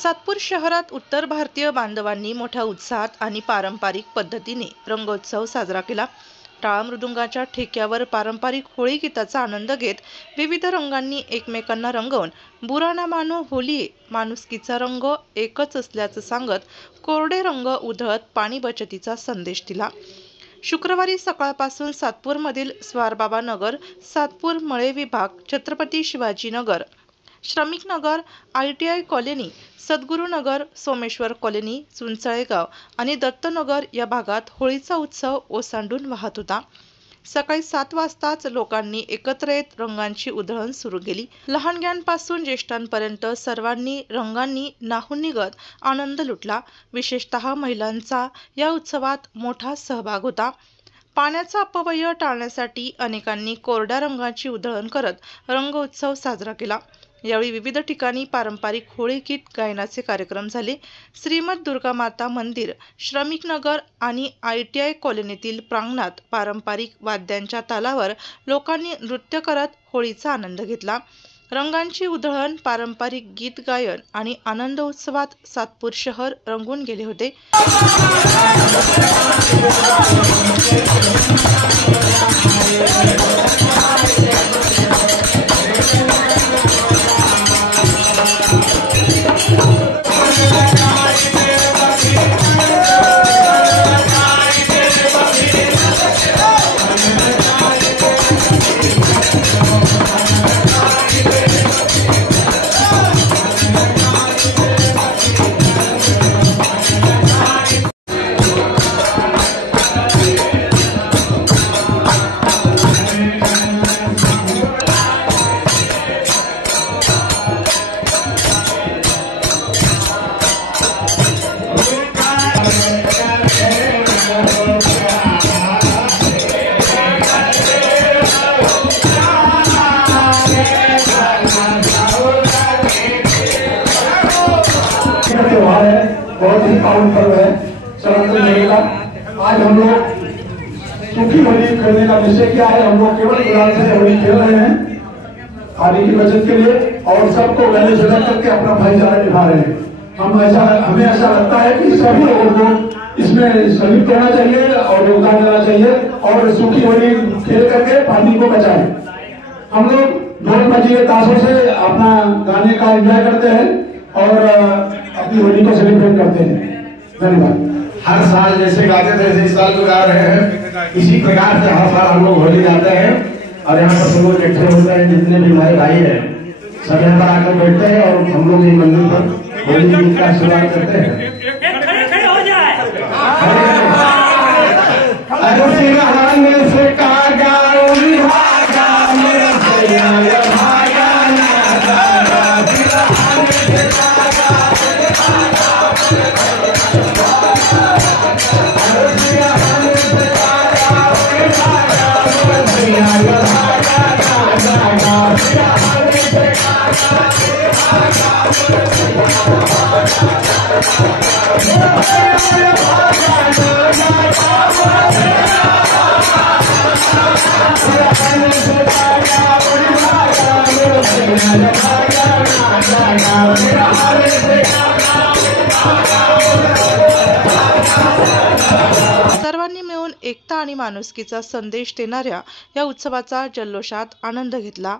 सातपूर शहरात उत्तर भारतीय बांधवांनी मोठ्या उत्साहात आणि पारंपरिक पद्धतीने रंगोत्सव साजरा केला। टाळ मृदुंगाच्या ठेक्यावर पारंपरिक होळी गीताचा आनंद घेत विविध रंगांनी एकमेकांना रंगवून बुरा ना मानो होलिये, माणुसकीचा रंग एकच असल्याचं सांगत कोरडे रंग उधळत पाणी बचतीचा संदेश दिला। शुक्रवारी सकाळपासून सातपूरमधील स्वारबाबा नगर, सातपूर मळे विभाग, छत्रपती शिवाजी नगर, श्रमिक नगर, ITI कॉलनी, सद्गुरू नगर, सोमेश्वर कॉलनी, चुंचळेगाव आणि दत्तनगर या भागात होळीचा उत्सव ओसांडून वाहत होता। सकाळी 7 वाजताच लोकांनी एकत्र येत रंगांची उधळण सुरू केली। लहानग्यांपासून ज्येष्ठांपर्यंत सर्वांनी रंगांनी न्हाऊन निघत आनंद लुटला। विशेषतः महिलांचा या उत्सवात मोठा सहभाग होता। पाण्याचा अपव्यय टाळण्यासाठी अनेकांनी कोरड्या रंगाची उधळण करत रंगोत्सव साजरा केला। यावेळी विविध ठिकाणी पारंपरिक होळी गीत गायनाचे कार्यक्रम झाले। श्रीमद दुर्गामाता मंदिर, श्रमिक नगर आणि ITI कॉलनीतील प्रांगणात पारंपरिक वाद्यांच्या तालावर लोकांनी नृत्य करत होळीचा आनंद घेतला। रंगांची उधळण, पारंपरिक गीत गायन आणि आनंद उत्सवात सातपूर शहर रंगून गेले होते। त्योहार है, बहुत ही पावन पर्व है सनातन धर्म का। आज हम लोग सूखी होली खेलने का निश्चय किया है। हम लोग केवल गुलाल से होली खेल रहे हैं पानी की बचत के लिए और सबको गले से लग करके अपना भाईचारा निभा रहे हैं। हमें ऐसा लगता है कि सभी लोगों को इसमें सहयोग करना चाहिए और योगदान देना चाहिए और सूखी होली खेल करके पानी को बचाएं। हम लोग ढोल मजीरे ताशों से अपना गाने का एंजॉय करते हैं और अपनी होली को सेलिब्रेट करते हैं। धन्यवाद। हर साल जैसे गाते थे इस साल भी गा रहे हैं। इसी प्रकार से हर साल हम लोग होली गाते हैं और यहाँ पर सब लोग इकट्ठे होते हैं। जितने भी हमारे भाई हैं सब यहाँ पर आकर बैठते हैं और हम लोग इस मंदिर पर होली गीत का शुरुआत करते हैं। सर्वांनी मिळून एकता आणि माणुसकीचा संदेश देणाऱ्या या उत्सवाचा जल्लोषात आनंद घेतला।